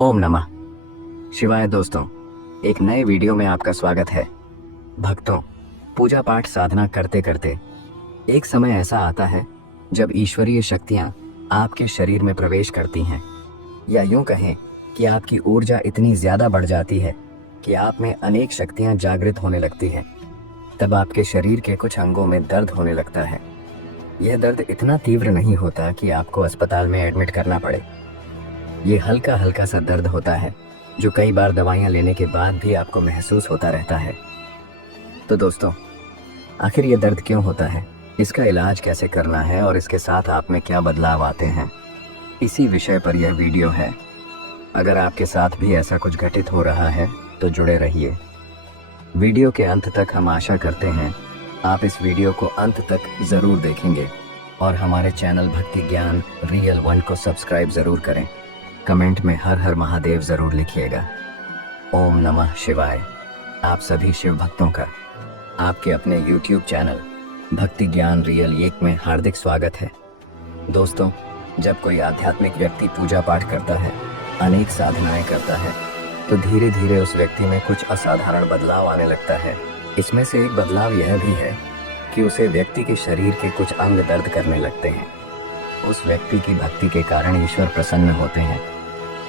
ओम नमः शिवाय। दोस्तों, एक नए वीडियो में आपका स्वागत है। भक्तों, पूजा पाठ साधना करते करते एक समय ऐसा आता है जब ईश्वरीय शक्तियां आपके शरीर में प्रवेश करती हैं, या यूं कहें कि आपकी ऊर्जा इतनी ज्यादा बढ़ जाती है कि आप में अनेक शक्तियां जागृत होने लगती हैं। तब आपके शरीर के कुछ अंगों में दर्द होने लगता है। यह दर्द इतना तीव्र नहीं होता कि आपको अस्पताल में एडमिट करना पड़े। ये हल्का हल्का सा दर्द होता है जो कई बार दवाइयां लेने के बाद भी आपको महसूस होता रहता है। तो दोस्तों, आखिर ये दर्द क्यों होता है, इसका इलाज कैसे करना है और इसके साथ आप में क्या बदलाव आते हैं, इसी विषय पर यह वीडियो है। अगर आपके साथ भी ऐसा कुछ घटित हो रहा है तो जुड़े रहिए। वीडियो के अंत तक हम आशा करते हैं आप इस वीडियो को अंत तक जरूर देखेंगे और हमारे चैनल भक्ति ज्ञान रियल वन को सब्सक्राइब जरूर करें। कमेंट में हर हर महादेव जरूर लिखिएगा। ओम नमः शिवाय। आप सभी शिव भक्तों का आपके अपने YouTube चैनल भक्ति ज्ञान रियल एक में हार्दिक स्वागत है। दोस्तों, जब कोई आध्यात्मिक व्यक्ति पूजा पाठ करता है, अनेक साधनाएं करता है, तो धीरे धीरे उस व्यक्ति में कुछ असाधारण बदलाव आने लगता है। इसमें से एक बदलाव यह भी है कि उसे व्यक्ति के शरीर के कुछ अंग दर्द करने लगते हैं। उस व्यक्ति की भक्ति के कारण ईश्वर प्रसन्न होते हैं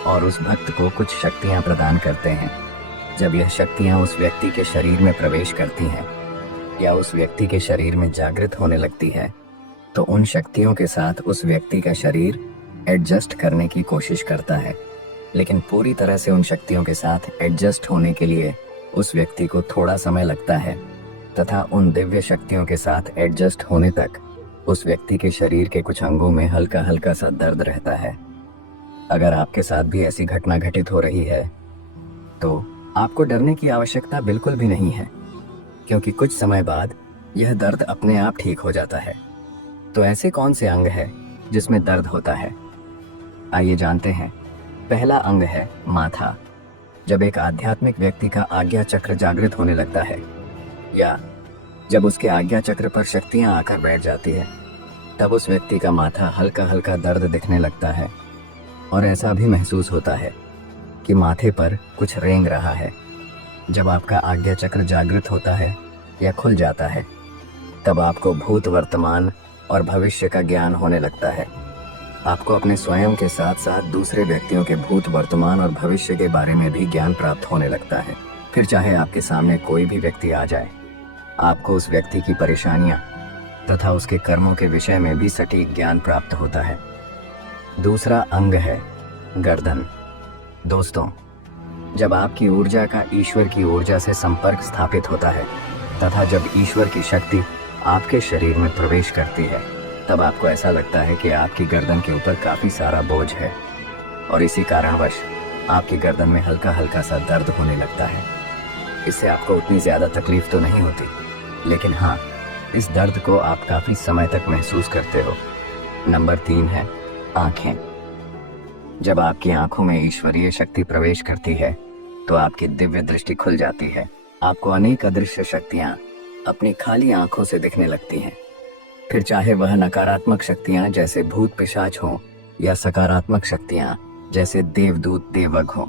और उस भक्त को कुछ शक्तियां प्रदान करते हैं। जब यह शक्तियां उस व्यक्ति के शरीर में प्रवेश करती हैं या उस व्यक्ति के शरीर में जागृत होने लगती है, तो उन शक्तियों के साथ उस व्यक्ति का शरीर एडजस्ट करने की कोशिश करता है। लेकिन पूरी तरह से उन शक्तियों के साथ एडजस्ट होने के लिए उस व्यक्ति को थोड़ा समय लगता है, तथा उन दिव्य शक्तियों के साथ एडजस्ट होने तक उस व्यक्ति के शरीर के कुछ अंगों में हल्का हल्का सा दर्द रहता है। अगर आपके साथ भी ऐसी घटना घटित हो रही है तो आपको डरने की आवश्यकता बिल्कुल भी नहीं है, क्योंकि कुछ समय बाद यह दर्द अपने आप ठीक हो जाता है। तो ऐसे कौन से अंग है जिसमें दर्द होता है, आइए जानते हैं। पहला अंग है माथा। जब एक आध्यात्मिक व्यक्ति का आज्ञा चक्र जागृत होने लगता है, या जब उसके आज्ञा चक्र पर शक्तियां आकर बैठ जाती है, तब उस व्यक्ति का माथा हल्का हल्का दर्द दिखने लगता है और ऐसा भी महसूस होता है कि माथे पर कुछ रेंग रहा है। जब आपका आज्ञा चक्र जागृत होता है या खुल जाता है, तब आपको भूत, वर्तमान और भविष्य का ज्ञान होने लगता है। आपको अपने स्वयं के साथ साथ दूसरे व्यक्तियों के भूत, वर्तमान और भविष्य के बारे में भी ज्ञान प्राप्त होने लगता है। फिर चाहे आपके सामने कोई भी व्यक्ति आ जाए, आपको उस व्यक्ति की परेशानियां तथा उसके कर्मों के विषय में भी सटीक ज्ञान प्राप्त होता है। दूसरा अंग है गर्दन। दोस्तों, जब आपकी ऊर्जा का ईश्वर की ऊर्जा से संपर्क स्थापित होता है तथा जब ईश्वर की शक्ति आपके शरीर में प्रवेश करती है, तब आपको ऐसा लगता है कि आपकी गर्दन के ऊपर काफी सारा बोझ है और इसी कारणवश आपकी गर्दन में हल्का हल्का सा दर्द होने लगता है। इससे आपको उतनी ज्यादा तकलीफ तो नहीं होती, लेकिन हाँ, इस दर्द को आप काफी समय तक महसूस करते हो। नंबर 3 है आंखें। जब आपकी आंखों में ईश्वरीय शक्ति प्रवेश करती है तो आपकी दिव्य दृष्टि खुल जाती है। आपको अनेक अदृश्य शक्तियां अपनी खाली आंखों से दिखने लगती हैं। फिर चाहे वह नकारात्मक शक्तियां जैसे भूत पिशाच हों या सकारात्मक शक्तियां जैसे देवदूत, देवग हों।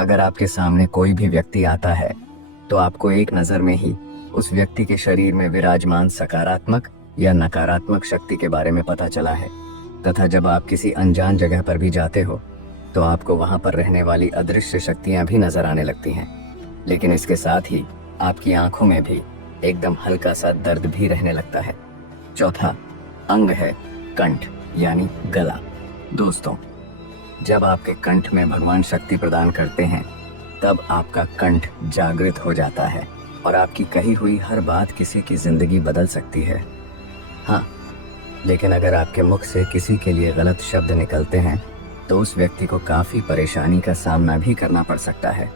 अगर आपके सामने कोई भी व्यक्ति आता है तो आपको एक नजर में ही उस व्यक्ति के शरीर में विराजमान सकारात्मक या नकारात्मक शक्ति के बारे में पता चला है। तथा जब आप किसी अनजान जगह पर भी जाते हो तो आपको वहां पर रहने वाली अदृश्य शक्तियां भी नजर आने लगती हैं। लेकिन इसके साथ ही आपकी आंखों में भी एकदम हल्का सा दर्द भी रहने लगता है। चौथा अंग है कंठ यानी गला। दोस्तों, जब आपके कंठ में भगवान शक्ति प्रदान करते हैं, तब आपका कंठ जागृत हो जाता है और आपकी कही हुई हर बात किसी की जिंदगी बदल सकती है। हाँ, लेकिन अगर आपके मुख से किसी के लिए गलत शब्द निकलते हैं तो उस व्यक्ति को काफी परेशानी का सामना भी करना पड़ सकता है।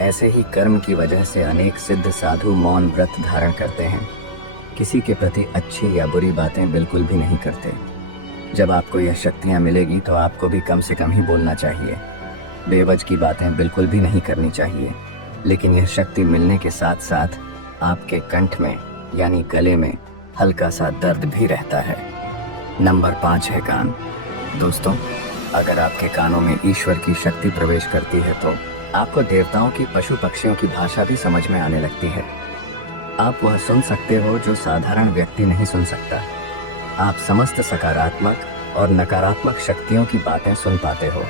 ऐसे ही कर्म की वजह से अनेक सिद्ध साधु मौन व्रत धारण करते हैं। किसी के प्रति अच्छी या बुरी बातें बिल्कुल भी नहीं करते। जब आपको यह शक्तियां मिलेगी तो आपको भी कम से कम ही बोलना चाहिए। बेवज की बातें बिल्कुल भी नहीं करनी चाहिए। लेकिन यह शक्ति मिलने के साथ साथ आपके कंठ में यानी गले में हल्का सा दर्द भी रहता है। नंबर 5 है कान। दोस्तों, अगर आपके कानों में ईश्वर की शक्ति प्रवेश करती है तो आपको देवताओं की, पशु पक्षियों की भाषा भी समझ में आने लगती है। आप वह सुन सकते हो जो साधारण व्यक्ति नहीं सुन सकता। आप समस्त सकारात्मक और नकारात्मक शक्तियों की बातें सुन पाते हो।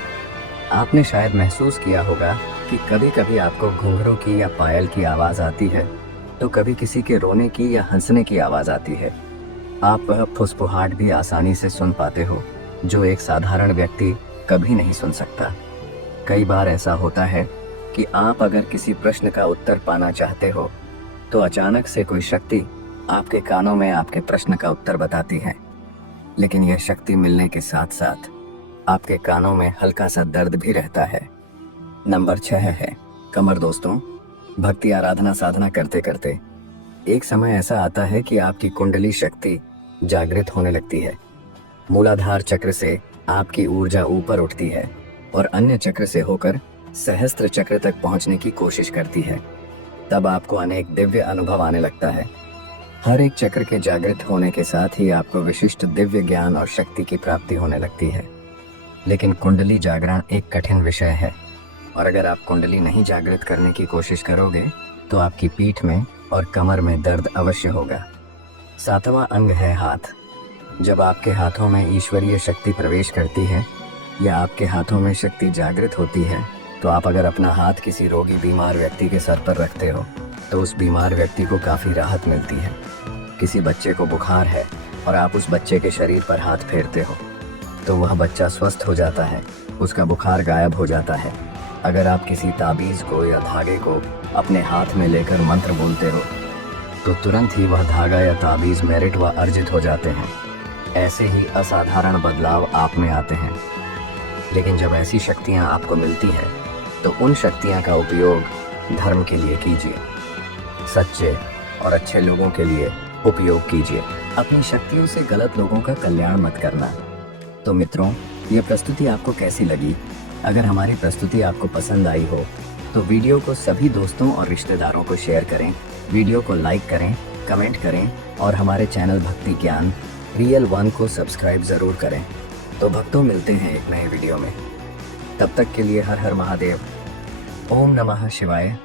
आपने शायद महसूस किया होगा कि कभी कभी आपको घुंघरू की या पायल की आवाज आती है, तो कभी किसी के रोने की या हंसने की आवाज आती है। आप वह फुसफुहाट भी आसानी से सुन पाते हो जो एक साधारण व्यक्ति कभी नहीं सुन सकता। कई बार ऐसा होता है कि आप अगर किसी प्रश्न का उत्तर पाना चाहते हो तो अचानक से कोई शक्ति आपके कानों में आपके प्रश्न का उत्तर बताती है, लेकिन यह शक्ति मिलने के साथ साथ आपके कानों में हल्का सा दर्द भी रहता है। नंबर 6 है कमर। दोस्तों, भक्ति, आराधना, साधना करते करते एक समय ऐसा आता है कि आपकी कुंडली शक्ति जागृत होने लगती है। मूलाधार चक्र से आपकी ऊर्जा ऊपर उठती है और अन्य चक्र से होकर सहस्त्र चक्र तक पहुंचने की कोशिश करती है। तब आपको अनेक दिव्य अनुभव आने लगता है। हर एक चक्र के जागृत होने के साथ ही आपको विशिष्ट दिव्य ज्ञान और शक्ति की प्राप्ति होने लगती है। लेकिन कुंडली जागरण एक कठिन विषय है, और अगर आप कुंडली नहीं जागृत करने की कोशिश करोगे तो आपकी पीठ में और कमर में दर्द अवश्य होगा। 7वां अंग है हाथ। जब आपके हाथों में ईश्वरीय शक्ति प्रवेश करती है या आपके हाथों में शक्ति जागृत होती है, तो आप अगर अपना हाथ किसी रोगी बीमार व्यक्ति के सर पर रखते हो तो उस बीमार व्यक्ति को काफ़ी राहत मिलती है। किसी बच्चे को बुखार है और आप उस बच्चे के शरीर पर हाथ फेरते हो तो वह बच्चा स्वस्थ हो जाता है, उसका बुखार गायब हो जाता है। अगर आप किसी ताबीज़ को या धागे को अपने हाथ में लेकर मंत्र बोलते हो तो तुरंत ही वह धागा या ताबीज़ मेरिट व अर्जित हो जाते हैं। ऐसे ही असाधारण बदलाव आप में आते हैं। लेकिन जब ऐसी शक्तियाँ आपको मिलती हैं तो उन शक्तियाँ का उपयोग धर्म के लिए कीजिए, सच्चे और अच्छे लोगों के लिए उपयोग कीजिए। अपनी शक्तियों से गलत लोगों का कल्याण मत करना। तो मित्रों, ये प्रस्तुति आपको कैसी लगी? अगर हमारी प्रस्तुति आपको पसंद आई हो तो वीडियो को सभी दोस्तों और रिश्तेदारों को शेयर करें, वीडियो को लाइक करें, कमेंट करें और हमारे चैनल भक्ति ज्ञान रियल वन को सब्सक्राइब ज़रूर करें। तो भक्तों, मिलते हैं एक नए वीडियो में। तब तक के लिए हर हर महादेव। ओम नमः शिवाय।